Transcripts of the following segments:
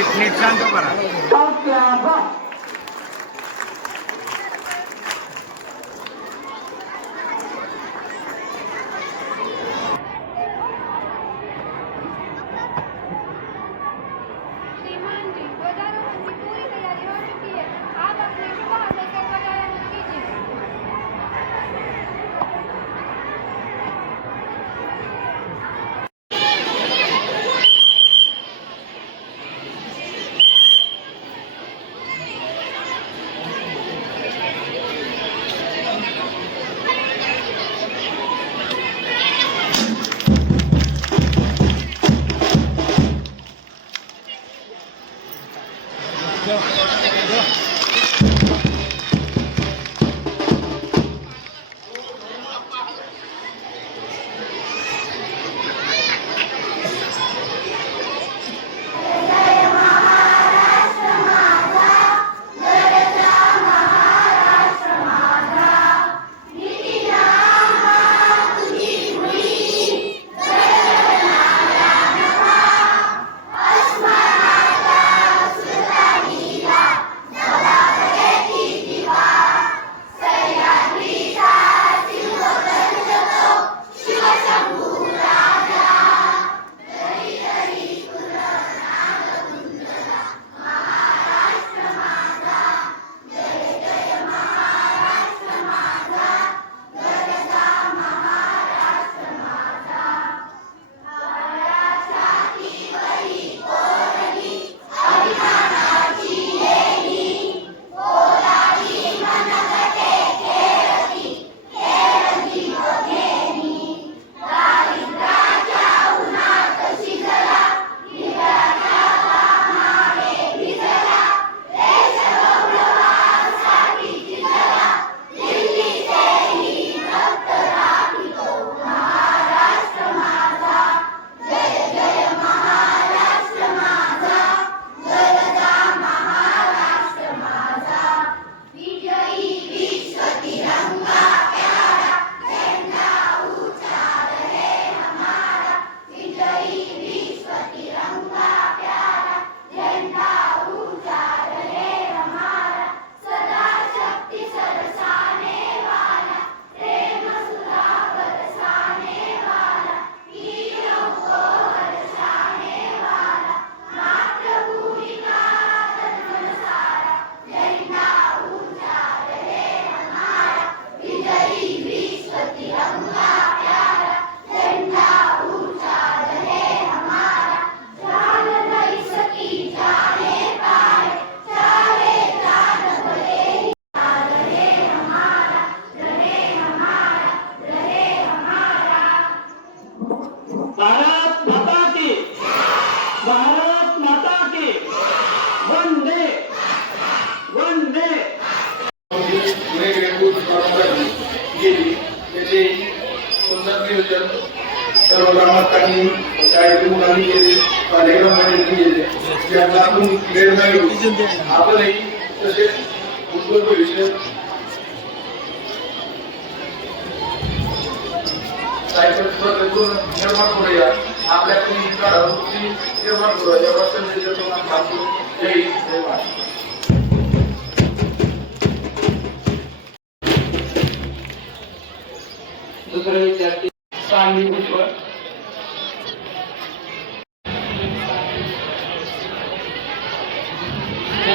नीट सांगतो करा. भारत माता की, भारत माता की, वंदे वंदे. गेली त्याचे सुंदर नियोजन सर्व ग्रामस्थांनी शाळेतील मुलांनी केले, कार्यक्रमांनी केले. त्याला आपण वेळ नाही, आपणही तसेच उज्ज्वल भविष्य निर्माण करूया. आपल्याकडे निर्माण करूया. या वर्षांमध्ये जय जय महाराज. दुसरे विद्यार्थी सान्वी पुष्कर.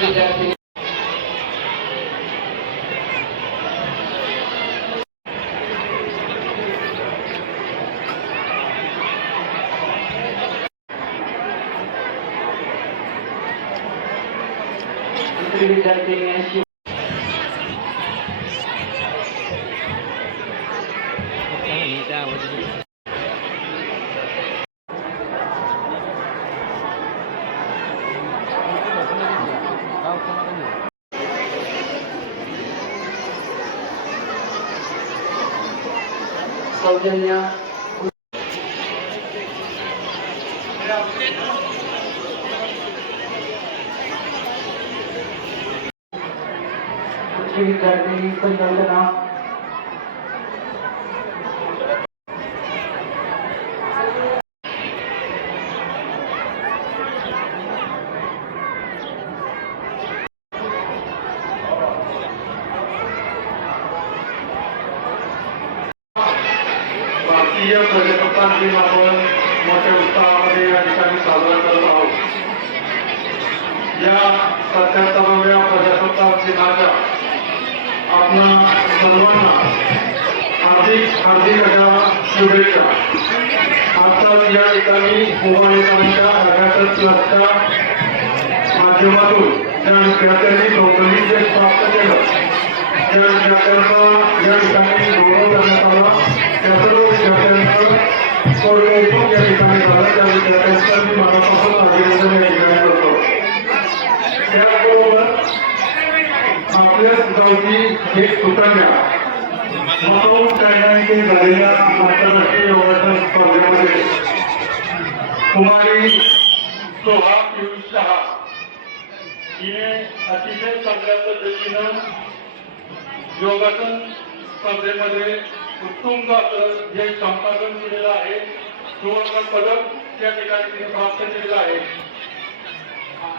विद्यार्थी विद्यार्थी सौजन्य विद्यार्थी संकल्पना भारतीय प्रजासत्ताक दिन आपण मोठ्या उत्साहामध्ये या ठिकाणी साजरा करत आहोत. या 77व्या प्रजासत्ताक दिनाच्या आपणा सर्वांना हार्दिक अशा शुभेच्छा. आजच या ठिकाणी उभारलेल्या अभ्यासक क्लासच्या माध्यमातून ज्या विद्यार्थ्यांनी कौशल्य प्राप्त केलं, त्या विद्यार्थ्यांचा या ठिकाणी गौरव करण्यात आला. त्या सर्व विद्यार्थ्यांचं कौतुक या ठिकाणी झालं. त्या विद्यार्थ्यांचं मी मनापासून अभिनंदन या ठिकाणी करतो. त्याबरोबर आपल्याच गावची एक सुकन्या म्हणून काही झालेल्या आंतरराष्ट्रीय योगासन स्पर्धेमध्ये कुमारी शोभा पियुष शहा हिने अतिशय चांगल्या पद्धतीनं योगासन स्पर्धेमध्ये उत्तुंग असं जे संपादन केलेलं आहे, सुवर्ण पदक त्या ठिकाणी तिने प्राप्त केलेलं आहे.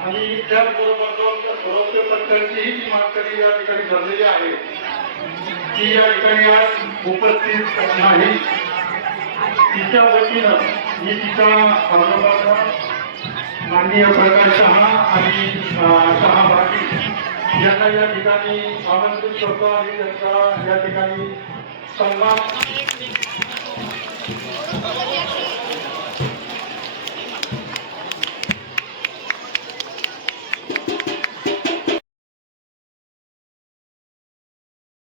आणि त्याचबरोबर 200 ही मार्करी या ठिकाणी ठरलेली आहे. ती या ठिकाणी आज उपस्थित नाही. तिच्या वतीनं मी तिचा औरंगाबादचा माननीय प्रकाश शहा आणि शहा भाटी यांना या ठिकाणी आमंत्रित करतो आणि त्यांचा या ठिकाणी सन्मान